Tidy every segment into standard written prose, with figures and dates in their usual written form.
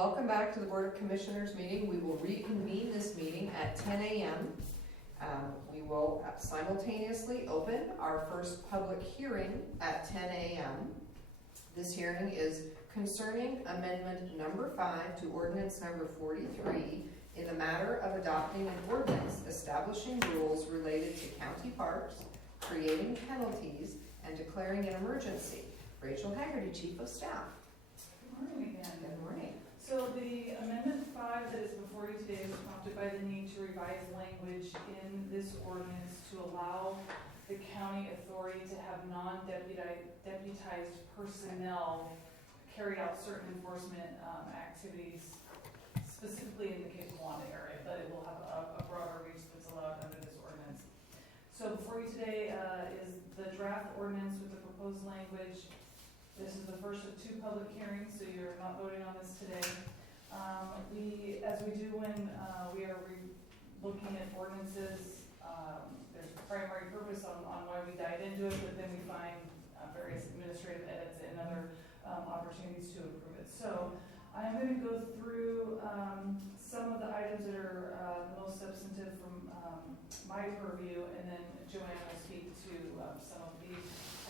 welcome back to the Board of Commissioners meeting. We will reconvene this meeting at 10 a.m. We will simultaneously open our first public hearing at 10 a.m. This hearing is concerning amendment number 5 to ordinance number 43 in the matter of adopting an ordinance establishing rules related to county parks, creating penalties, and declaring an emergency. Rachel Haggerty, Chief of Staff. Good morning again. Good morning. So the amendment 5 that is before you today was prompted by the need to revise language in this ordinance to allow the county authority to have non-deputized personnel carry out certain enforcement activities, specifically in the Cape Kiwanis area, but it will have a broader reach that's allowed under this ordinance. So before you today is the draft ordinance with the proposed language. This is the first of 2 public hearings, so you're not voting on this today. As we do when we are looking at ordinances, there's a primary purpose on why we dive into it, but then we find various administrative edits and other opportunities to improve it. So I'm going to go through some of the items that are most substantive from my purview, and then Joanne will speak to some of the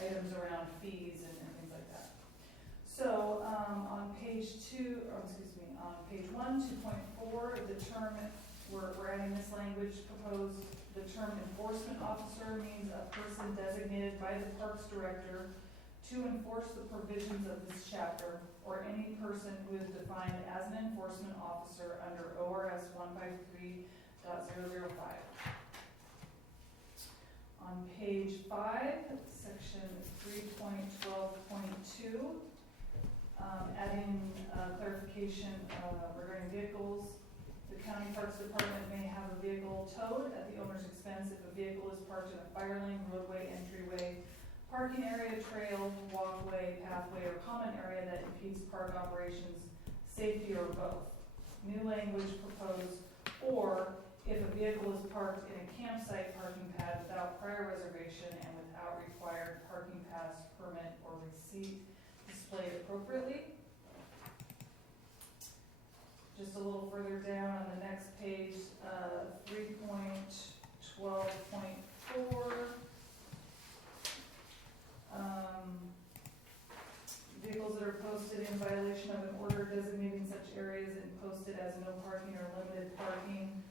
items around fees and things like that. So on page 1, 2.4, the term, we're adding this language proposed, the term enforcement officer means a person designated by the Parks Director to enforce the provisions of this chapter, or any person who is defined as an enforcement officer under ORS 153.005. On page 5, section 3.12.2, adding clarification regarding vehicles. The County Parks Department may have a vehicle towed at the owner's expense if a vehicle is parked in a fire lane, roadway, entryway, parking area, trail, walkway, pathway, or common area that impedes park operations, safety, or both. New language proposed, or if a vehicle is parked in a campsite parking pad without prior reservation and without required parking pass, permit, or receipt displayed appropriately. Just a little further down on the next page, 3.12.4. Vehicles that are posted in violation of an order designating such areas and posted as no parking or limited parking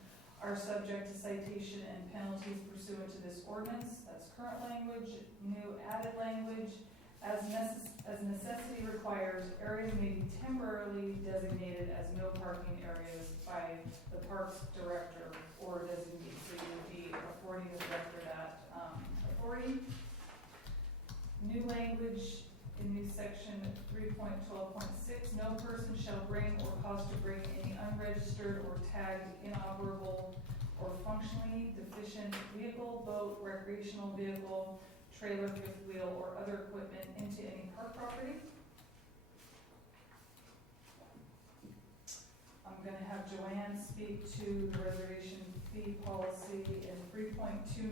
are subject to citation and penalties pursuant to this ordinance. That's current language. New added language. As necessity requires, areas may be temporarily designated as no parking areas by the Parks Director or designee. So you would be affording the director that authority. New language in new section 3.12.6, no person shall bring or cause to bring any unregistered or tagged, inoperable, or functionally deficient vehicle, boat, recreational vehicle, trailer, fifth wheel, or other equipment into any park property. I'm going to have Joanne speak to the reservation fee policy in 3.29,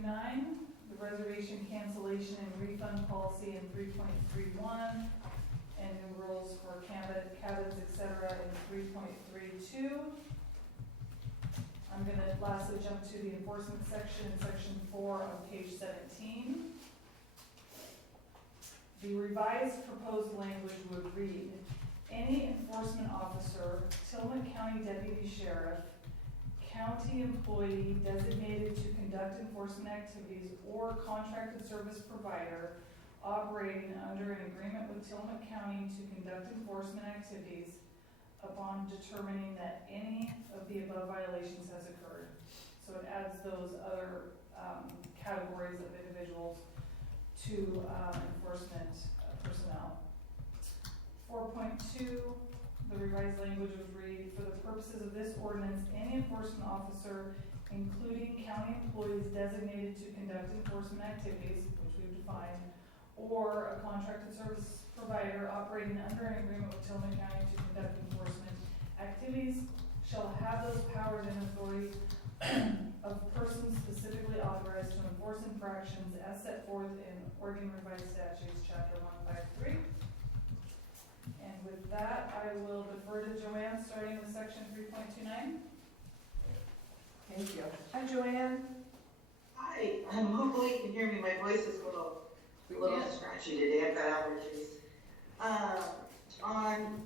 the reservation cancellation and refund policy in 3.31, and new rules for cabins, etc. in 3.32. I'm going to lastly jump to the enforcement section, section 4 on page 17. The revised proposed language would read, any enforcement officer, Tillamook County Deputy Sheriff, county employee designated to conduct enforcement activities, or contracted service provider operating under an agreement with Tillamook County to conduct enforcement activities upon determining that any of the above violations has occurred. So it adds those other categories of individuals to enforcement personnel. 4.2, the revised language would read, for the purposes of this ordinance, any enforcement officer, including county employees designated to conduct enforcement activities, which we've defined, or a contracted service provider operating under an agreement with Tillamook County to conduct enforcement activities, shall have those powers and authorities of persons specifically authorized to enforce infractions as set forth in Oregon Revised Statutes, Chapter 153. And with that, I will defer to Joanne, starting section 3.29. Thank you. Hi, Joanne. Hi, hopefully you can hear me. My voice is a little scratchy today. I've got allergies. On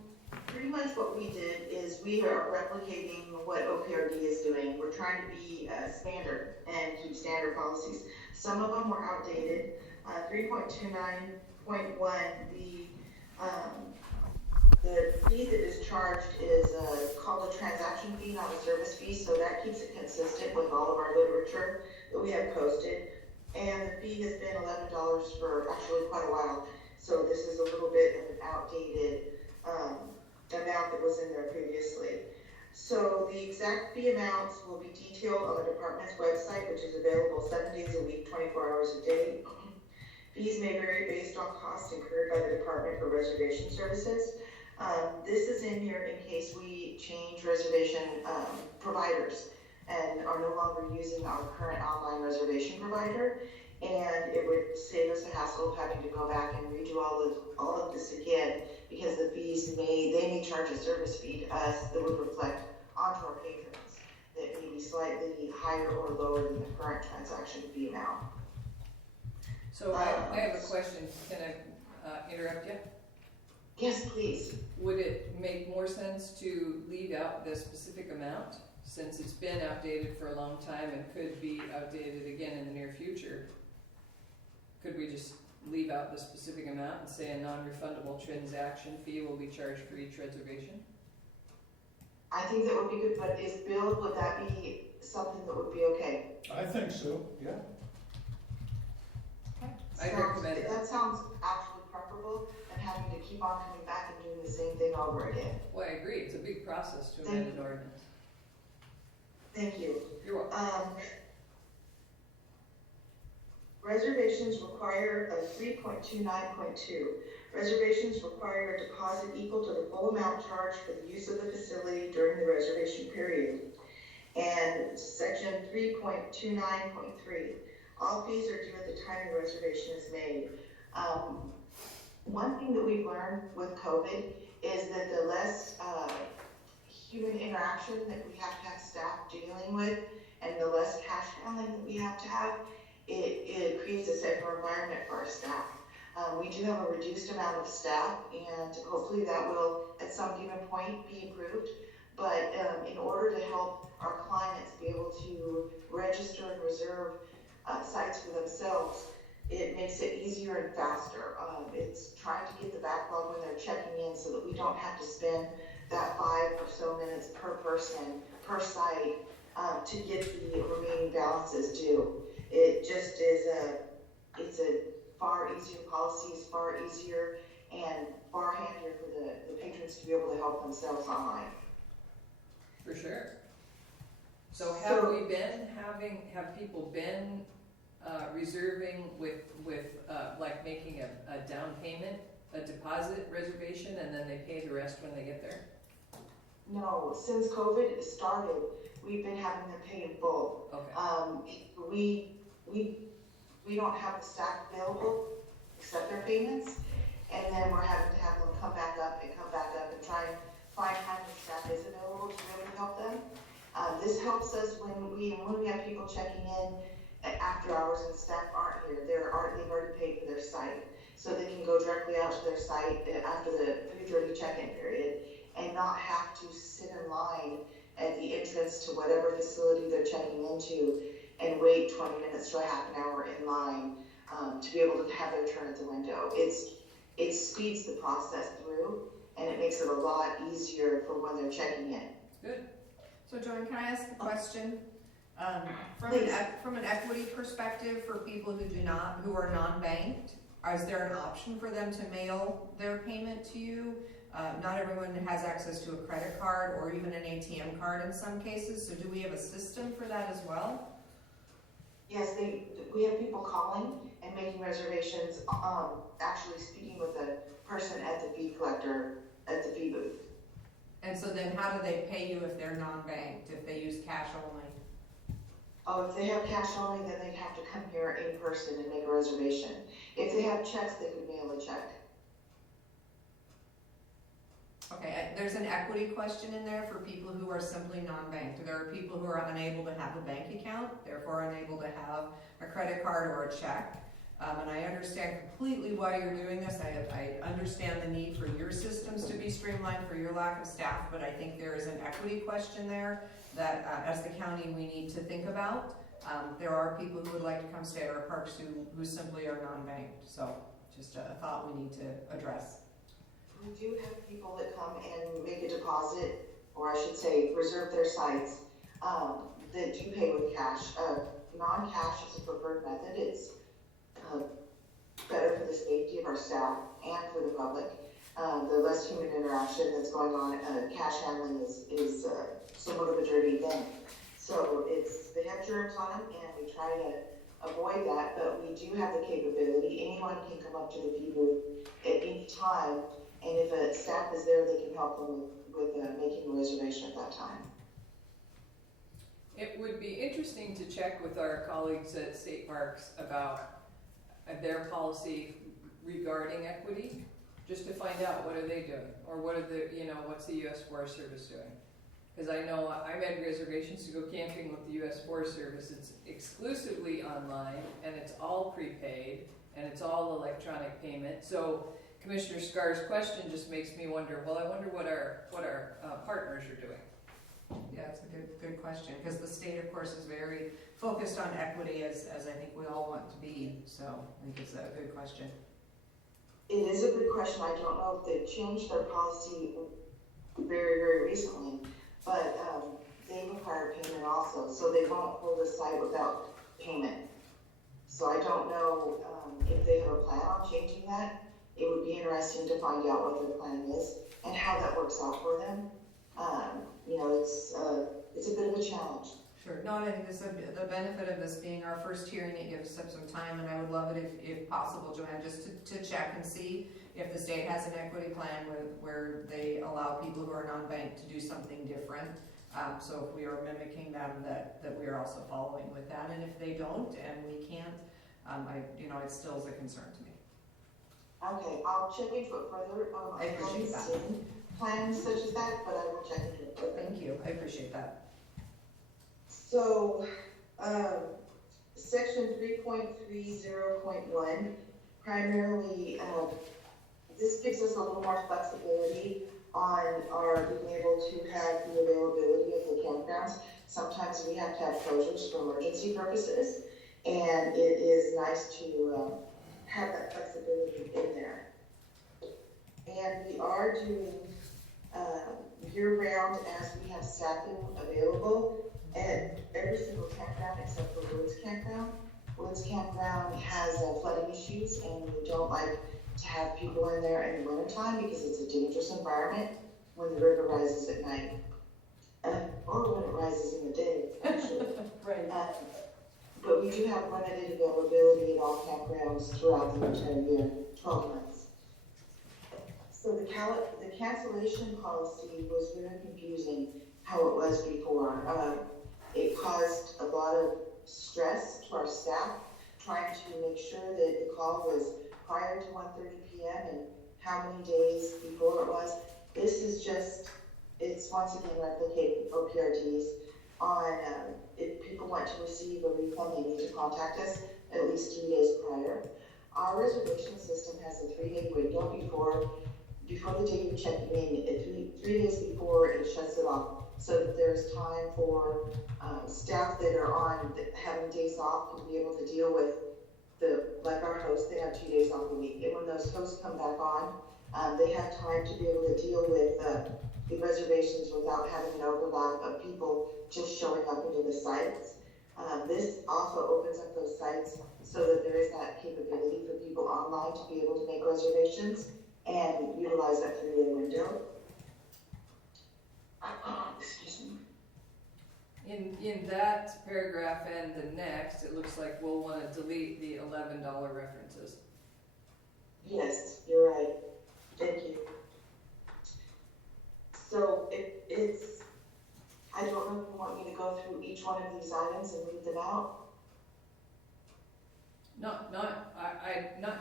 pretty much what we did is we are replicating what OPRD is doing. We're trying to be standard and keep standard policies. Some of them were outdated. 3.29.1, the fee that is charged is called a transaction fee, not a service fee, so that keeps it consistent with all of our literature that we have posted. And the fee has been $11 for actually quite a while, so this is a little bit of an outdated amount that was in there previously. So the exact fee amounts will be detailed on the department's website, which is available 7 days a week, 24 hours a day. Fees may vary based on costs incurred by the department for reservation services. This is in here in case we change reservation providers and are no longer using our current online reservation provider, and it would save us the hassle of having to go back and redo all of this again, because the fees they may charge a service fee to us that would reflect onto our patrons that may be slightly higher or lower than the current transaction fee amount. So I have a question. Can I interrupt you? Yes, please. Would it make more sense to leave out the specific amount, since it's been outdated for a long time and could be outdated again in the near future? Could we just leave out the specific amount and say a non-refundable transaction fee will be charged for each reservation? I think that would be good, but would that be something that would be okay? I think so, yeah. I'd recommend it. That sounds actually preferable than having to keep on coming back and doing the same thing over again. Well, I agree. It's a big process to amend an ordinance. Thank you. You're welcome. Reservations require a 3.29.2. Reservations require a deposit equal to the full amount charged for the use of the facility during the reservation period. And section 3.29.3, all fees are due at the time the reservation is made. One thing that we've learned with COVID is that the less human interaction that we have to have staff dealing with, and the less cash handling that we have to have, it creates a safer environment for our staff. We do have a reduced amount of staff, and hopefully that will at some given point be improved. But in order to help our clients be able to register and reserve sites for themselves, it makes it easier and faster. It's trying to get the backlog when they're checking in so that we don't have to spend that 5 or so minutes per person, per site, to get the remaining balances due. It just is it's a far easier policy, it's far easier and far handier for the patrons to be able to help themselves online. For sure. So have people been reserving with like making a down payment, a deposit reservation, and then they pay the rest when they get there? No, since COVID started, we've been having them pay in full. Okay. We don't have the staff available, accept their payments, and then we're having to have them come back up and try and find time when staff is available to be able to help them. This helps us when we have people checking in after hours and staff aren't here. They've already paid for their site, so they can go directly out to their site after the 3:30 check-in period and not have to sit in line at the entrance to whatever facility they're checking into and wait 20 minutes to a half an hour in line to be able to have their turn at the window. It speeds the process through, and it makes it a lot easier for when they're checking in. Good. So Joanne, can I ask a question? From an equity perspective, for people who are non-banked, is there an option for them to mail their payment to you? Not everyone has access to a credit card or even an ATM card in some cases, so do we have a system for that as well? Yes, we have people calling and making reservations, actually speaking with the person at the fee collector at the fee booth. And so then how do they pay you if they're non-banked, if they use cash only? Oh, if they have cash only, then they'd have to come here in person and make a reservation. If they have checks, they could mail a check. Okay, there's an equity question in there for people who are simply non-banked. There are people who are unable to have a bank account, therefore unable to have a credit card or a check. And I understand completely why you're doing this. I understand the need for your systems to be streamlined, for your lack of staff, but I think there is an equity question there that as the county we need to think about. There are people who would like to come stay at our parks who simply are non-banked. So just a thought we need to address. We do have people that come and make a deposit, or I should say, reserve their sites, that do pay with cash. Non-cash is a preferred method. It's better for the safety of our staff and for the public. The less human interaction that's going on, cash handling is somewhat of a dirty thing. So they have germs on them, and we try to avoid that, but we do have the capability. Anyone can come up to the fee booth at any time, and if a staff is there, they can help them with making a reservation at that time. It would be interesting to check with our colleagues at State Parks about their policy regarding equity, just to find out what are they doing, or what are the, what's the U.S. Forest Service doing? Because I know I made reservations to go camping with the U.S. Forest Service. It's exclusively online, and it's all prepaid, and it's all electronic payment. So Commissioner Scar's question just makes me wonder, well, I wonder what our partners are doing. Yeah, it's a good question, because the state, of course, is very focused on equity, as I think we all want to be. So I think it's a good question. It is a good question. I don't know if they've changed their policy very, very recently, but they require payment also, so they won't hold a site without payment. So I don't know if they have a plan on changing that. It would be interesting to find out what their plan is and how that works out for them. It's a bit of a challenge. Sure. No, I think the benefit of this being our first hearing, it gives us some time, and I would love it if possible, Joanne, just to check and see if the state has an equity plan where they allow people who are non-banked to do something different. So if we are mimicking them, that we are also following with that, and if they don't and we can't, it still is a concern to me. Okay, I'll check into it further. I appreciate that. Seen plans such as that, but I will check into it further. Thank you. I appreciate that. So, section 3.30.1, primarily, this gives us a little more flexibility on our being able to have the availability of the campgrounds. Sometimes we have to have closures for emergency purposes, and it is nice to have that flexibility in there. And we are doing year-round as we have staffing available at every single campground except for Woods Campground. Woods Campground has flooding issues, and we don't like to have people in there in the wintertime because it's a dangerous environment when the river rises at night. Or when it rises in the day, actually. Right. But we do have limited availability at all campgrounds throughout the entire year, 12 months. So the cancellation policy was very confusing how it was before. It caused a lot of stress to our staff trying to make sure that the call was prior to 1:30 p.m. and how many days before it was. This is it's once again replicating OPRDs on if people want to receive a refund, they need to contact us at least 3 days prior. Our reservation system has a 3-day window before the day you're checking in. 3 days before it shuts it off, so that there's time for staff that are having days off to be able to deal with like our hosts. They have 2 days off a week, and when those hosts come back on, they have time to be able to deal with the reservations without having an overlap of people just showing up into the sites. This also opens up those sites so that there is that capability for people online to be able to make reservations and utilize that 3-day window. Excuse me. In that paragraph and the next, it looks like we'll want to delete the $11 references. Yes, you're right. Thank you. So I don't know if you want me to go through each one of these items and read them out. Not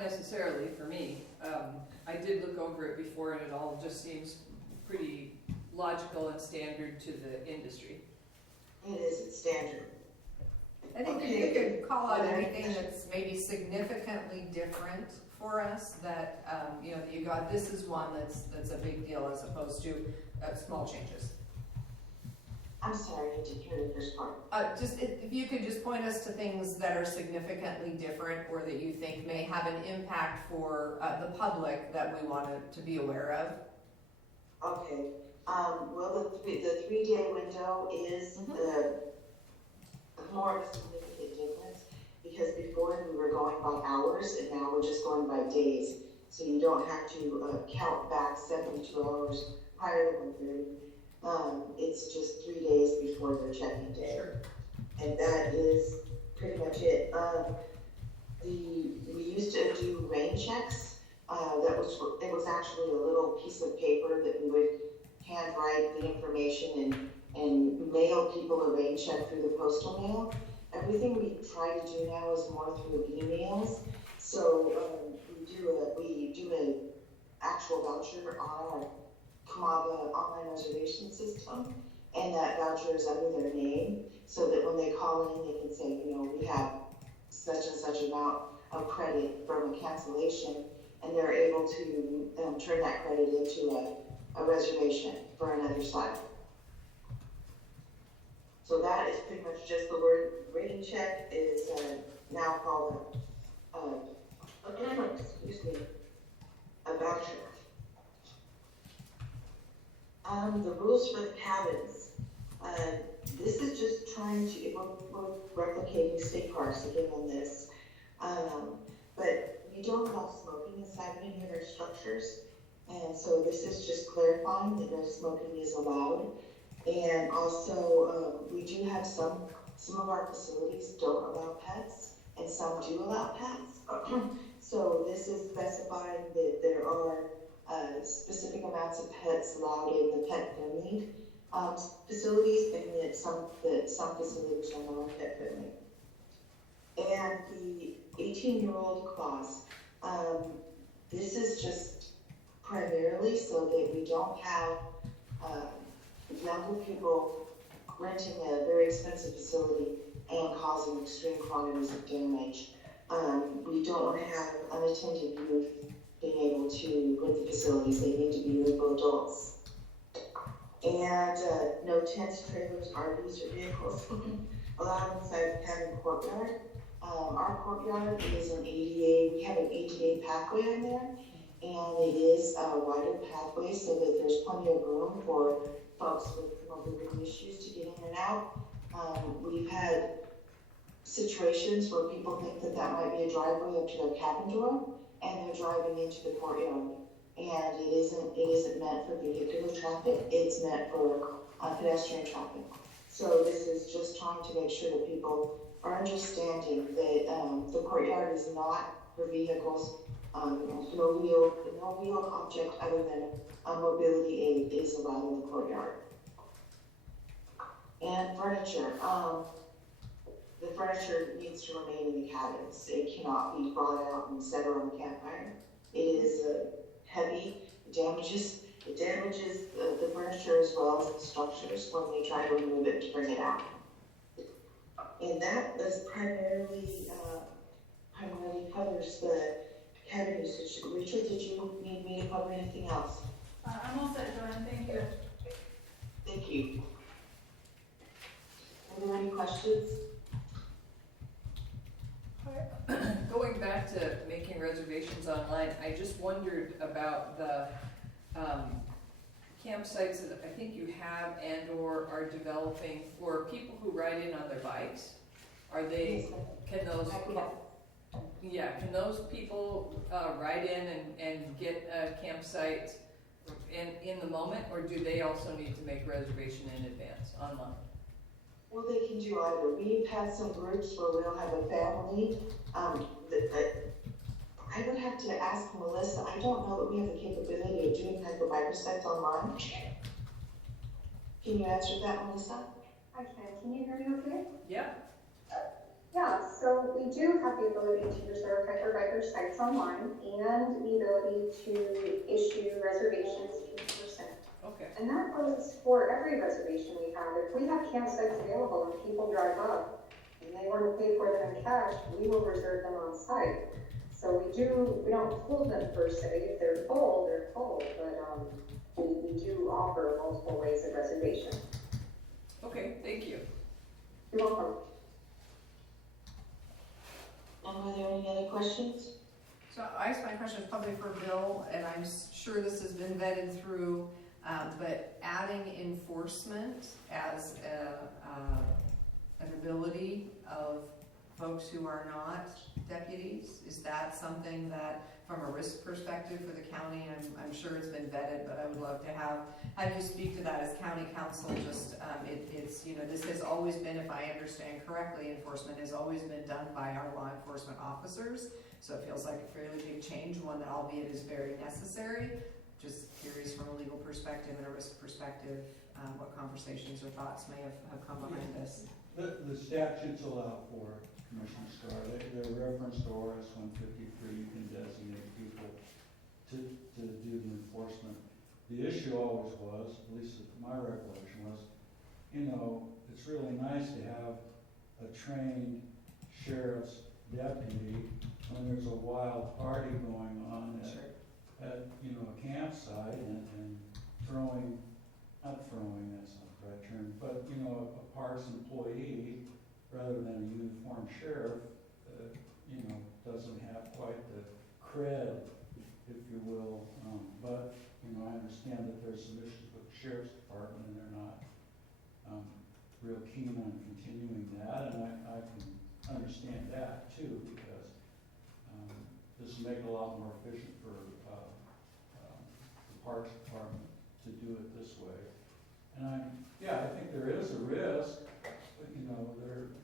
necessarily for me. I did look over it before, and it all just seems pretty logical and standard to the industry. It is, it's standard. I think if you could call out anything that's maybe significantly different for us, that, you know, that you got, this is one that's a big deal as opposed to small changes. I'm sorry, I didn't hear the first part. If you could just point us to things that are significantly different or that you think may have an impact for the public that we wanted to be aware of. Okay, well, the 3-day window is the more of a significant difference, because before we were going by hours and now we're just going by days. So you don't have to count back 72 hours prior to 1:30. It's just 3 days before their check-in day. Sure. And that is pretty much it. We used to do rain checks. It was actually a little piece of paper that we would handwrite the information and mail people a rain check through the postal mail. Everything we try to do now is more through emails. So we do an actual voucher on our Kamava online reservation system, and that voucher is under their name, so that when they call in, they can say, you know, we have such and such amount of credit from a cancellation, and they're able to turn that credit into a reservation for another site. So that is pretty much just the word. Rating check is now called a voucher. The rules for the cabins. This is just trying to, we're replicating state parks again on this. But we don't allow smoking inside any of our structures. And so this is just clarifying that no smoking is allowed. And also, we do have some of our facilities don't allow pets, and some do allow pets. So this is specifying that there are specific amounts of pets allowed in the pet-friendly facilities, and that some facilities are not pet-friendly. And the 18-year-old clause, this is just primarily so that we don't have younger people renting a very expensive facility and causing extreme quantities of damage. We don't want to have unattended youth being able to rent the facilities. They need to be legal adults. And no tents, trailers, RVs, or vehicles allowed inside the cabin courtyard. Our courtyard is an ADA, we have an ADA pathway in there, and it is a wider pathway so that there's plenty of room for folks with mobility issues to get in and out. We've had situations where people think that that might be a driveway up to their cabin door, and they're driving into the courtyard. And it isn't meant for vehicular traffic, it's meant for pedestrian traffic. So this is just trying to make sure that people are understanding that the courtyard is not for vehicles. No wheeled object other than a mobility aid is allowed in the courtyard. And furniture, the furniture needs to remain in the cabins. It cannot be brought out and set on the campfire. It is heavy, it damages the furniture as well as the structures when they try to remove it to bring it out. And that is primarily covers the cabin usage. Richard, did you need me to cover anything else? I'm all set, Joanne, thank you. Thank you. Are there any questions? Going back to making reservations online, I just wondered about the campsites that I think you have and or are developing for people who ride in on their bikes. Are they, can those people ride in and get a campsite in the moment, or do they also need to make reservation in advance online? Well, they can do either. We've had some groups where we'll have a family. I would have to ask Melissa. I don't know that we have the capability of doing type of microsites online. Can you answer that, Melissa? I can. Can you hear me okay? Yeah. Yeah, so we do have the ability to reserve Hyperbiker sites online and the ability to issue reservations in person. Okay, And that goes for every reservation we have. If we have campsites available and people drive up and they want to pay for them in cash, we will reserve them on site. So we don't hold them per se. If they're full, they're full, but, we do offer multiple ways of reservation. okay, thank you. You're welcome. Are there any other questions? So I guess my question is probably for Bill, and I'm sure this has been vetted through, but adding enforcement as an ability of folks who are not deputies, is that something that, from a risk perspective for the county, I'm sure it's been vetted, but I would love to have you speak to that as county council. Just, it's, this has always been, if I understand correctly, enforcement has always been done by our law enforcement officers. So it feels like a fairly big change, one that albeit is very necessary. Just curious from a legal perspective and a risk perspective, what conversations or thoughts may have come behind this. The statutes allow for Commissioner Starr, they're referenced to ORS 153, you can designate people to do the enforcement. The issue always was, at least my recollection was, it's really nice to have a trained sheriff's deputy when there's a wild party going on Sure. at a campsite and not throwing, that's not the right term, but, a parks employee, rather than a uniformed sheriff, doesn't have quite the cred, if you will. But, I understand that there's some issues with the sheriff's department and they're not real keen on continuing that, and I can understand that too, because this will make it a lot more efficient for the Parks Department to do it this way. And I think there is a risk, but,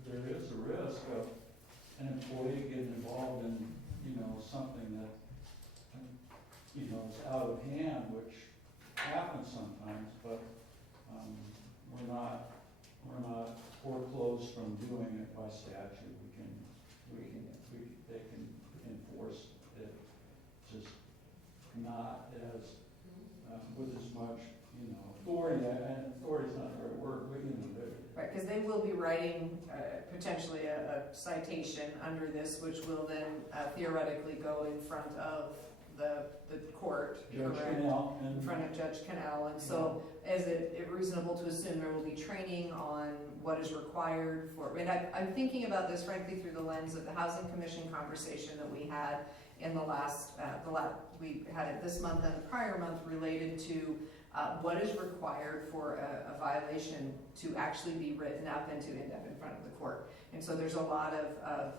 there is a risk of an employee getting involved in, something that, is out of hand, which happens sometimes, but we're not foreclosed from doing it by statute. They can enforce it, just not as, with as much, authority, and authority's not the right word, but, Right, because they will be writing potentially a citation under this, which will then theoretically go in front of the court. Judge correct? Canal In front of Judge Canal, and so is it reasonable to assume there will be training on what is required for, and I'm thinking about this frankly through the lens of the Housing Commission conversation that we had in we had it this month and the prior month related to what is required for a violation to actually be written up and to end up in front of the court. And so there's a lot of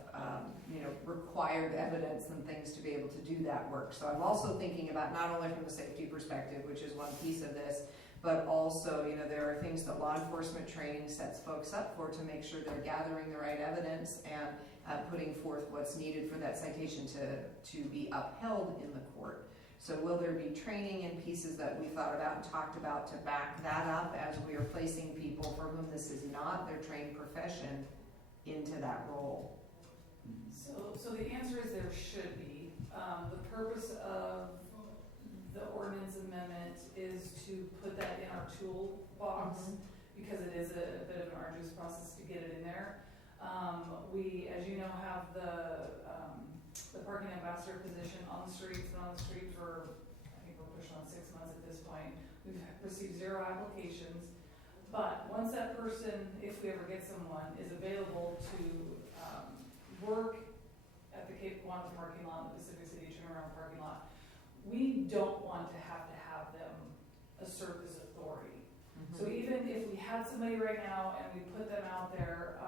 required evidence and things to be able to do that work. So I'm also thinking about not only from the safety perspective, which is one piece of this, but also, there are things that law enforcement training sets folks up for to make sure they're gathering the right evidence and putting forth what's needed for that citation to be upheld in the court. So will there be training and pieces that we thought about and talked about to back that up as we are placing people for whom this is not their trained profession into that role? So the answer is there should be. The purpose of the ordinance amendment is to put that in our toolbox because it is a bit of an arduous process to get it in there. We, as you know, have the parking ambassador position on the streets, been on the street for, I think we're pushing on 6 months at this point. We've received 0 applications, but once that person, if we ever get someone, is available to work at the Cape Kiwanis parking lot, the Pacific City turnaround parking lot, we don't want to have them assert this authority. So even if we had somebody right now and we put them out there,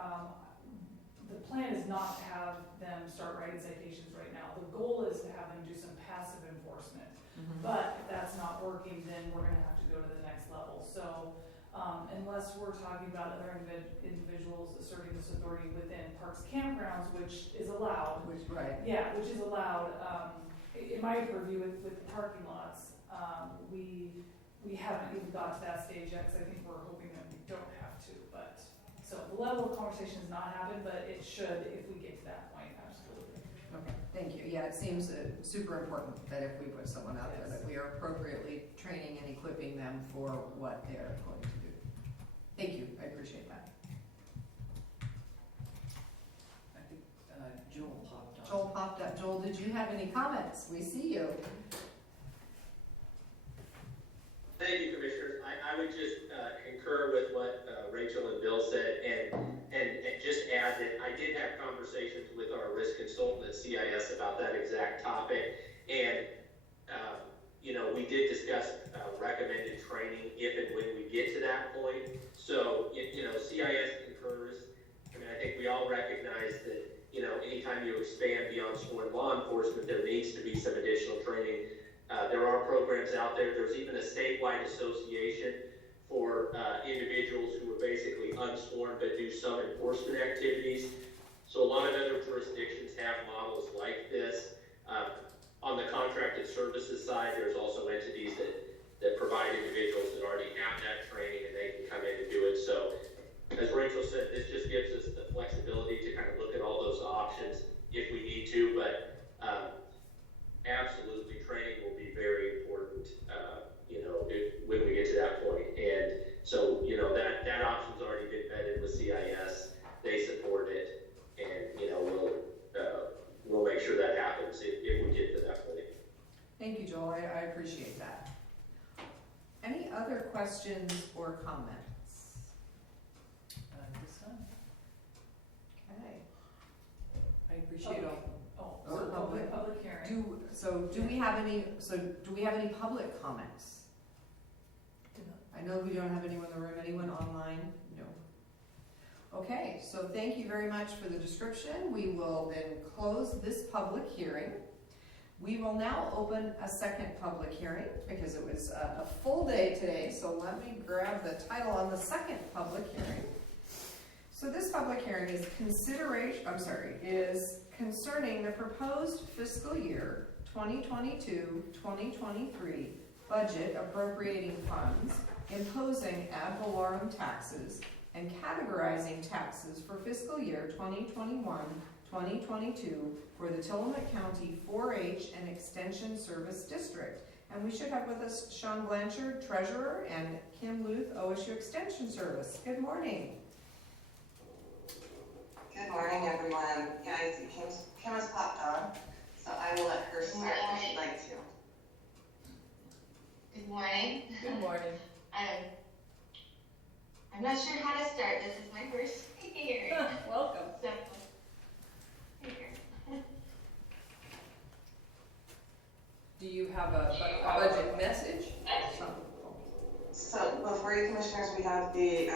the plan is not to have them start writing citations right now. The goal is to have them do some passive enforcement. But if that's not working, then we're gonna have to go to the next level. So unless we're talking about other individuals asserting this authority within parks campgrounds, which is allowed. Right. Yeah, which is allowed. In my purview with parking lots, we haven't even got to that stage yet because I think we're hoping that we don't have to. But so the level of conversation has not happened, but it should if we get to that point. Absolutely. Okay, thank you. Yeah, it seems super important that if we put someone out there, that we are appropriately training and equipping them for what they're going to do. Thank you, I appreciate that. I think Joel popped on. Joel popped up. Joel, did you have any comments? We see you. Thank you, Commissioners. I would just concur with what Rachel and Bill said, and just add that I did have conversations with our risk consultant at CIS about that exact topic, and we did discuss recommended training if and when we get to that point. So, CIS concurs. I mean, I think we all recognize that, anytime you expand beyond sworn law enforcement, there needs to be some additional training. There are programs out there. There's even a statewide association for individuals who are basically unsworn but do some enforcement activities. So a lot of other jurisdictions have models like this. On the contracted services side, there's also entities that provide individuals that already have that training and they can come in and do it. So as Rachel said, this just gives us the flexibility to kind of look at all those options if we need to, but absolutely, training will be very important, when we get to that point. And so, that option's already been vetted with CIS. They support it, and, we'll make sure that happens if we get to that point. Thank you, Joel, I appreciate that. Any other questions or comments? This time. Okay. I appreciate all. Oh, so public hearing. Do we have any public comments? I know we don't have anyone in the room. Anyone online? No. Okay, so thank you very much for the description. We will then close this public hearing. We will now open a second public hearing because it was a full day today. So let me grab the title on the second public hearing. So this public hearing is concerning the proposed fiscal year 2022-2023 budget appropriating funds, imposing ad valorem taxes, and categorizing taxes for fiscal year 2021-2022 for the Tillamook County 4-H and Extension Service District. And we should have with us Sean Blanchard, Treasurer, and Kim Luth, OSU Extension Service. Good morning. Good morning, everyone. Yeah, I see Kim has popped on, so I will let her start if she'd like to. Good morning. Good morning. I'm not sure how to start. This is my first hearing. Welcome. So, here. Do you have a budget message? So before you, Commissioners, we have the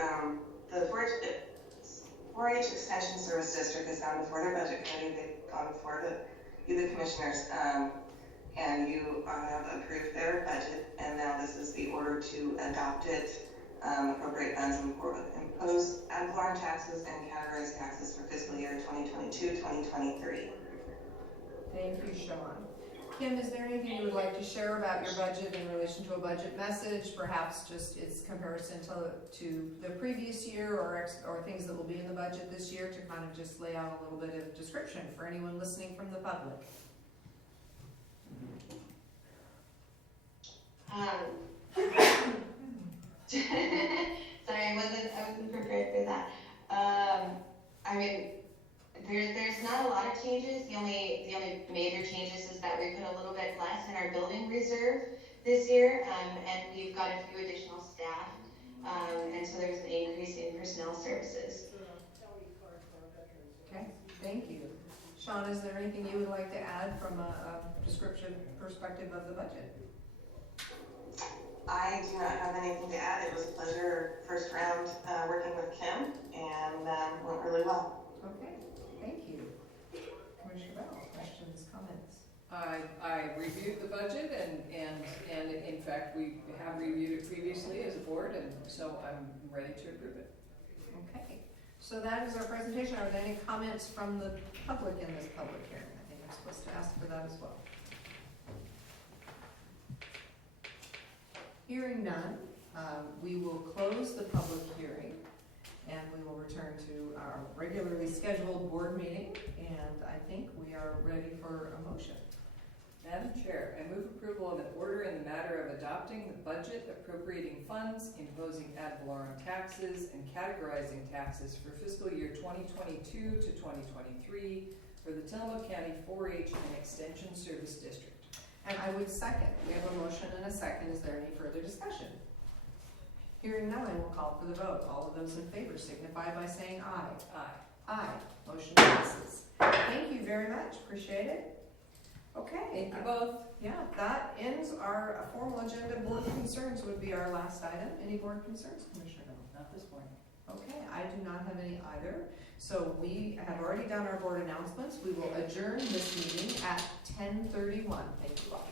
4-H Extension Service District is down before their budget committee. They've gone before you, the Commissioners, and you have approved their budget, and now this is the order to adopt it, appropriate funds, impose ad valorem taxes and categorize taxes for fiscal year 2022-2023. Thank you, Sean. Kim, is there anything you would like to share about your budget in relation to a budget message? Perhaps just its comparison to the previous year or things that will be in the budget this year to kind of just lay out a little bit of description for anyone listening from the public. Sorry, I wasn't prepared for that. There's not a lot of changes. The only major changes is that we put a little bit less in our building reserve this year, and we've got a few additional staff, and so there's an increase in personnel services. Okay, thank you. Sean, is there anything you would like to add from a description perspective of the budget? I do not have anything to add. It was a pleasure first round working with Kim, and went really well. Okay, thank you. Commissioner Bell, questions, comments? I reviewed the budget and in fact, we have reviewed it previously as a board, and so I'm ready to approve it. Okay, so that is our presentation. Are there any comments from the public in this public hearing? I think I'm supposed to ask for that as well. Hearing none, we will close the public hearing and we will return to our regularly scheduled board meeting, and I think we are ready for a motion. Madam Chair, I move approval of an order in the matter of adopting the budget, appropriating funds, imposing ad valorem taxes, and categorizing taxes for fiscal year 2022 to 2023 for the Tillamook County 4-H and Extension Service District. And I would second. We have a motion and a second. Is there any further discussion? Hearing none, I will call for the vote. All of those in favor signify by saying aye. Aye. Aye. Motion passes. Thank you very much. Appreciate it. Okay. Thank you both. Yeah, that ends our formal agenda. Board concerns would be our last item. Any board concerns, Commissioner Hill? Not this morning. Okay, I do not have any either. So we have already done our board announcements. We will adjourn this meeting at 10:31. Thank you all.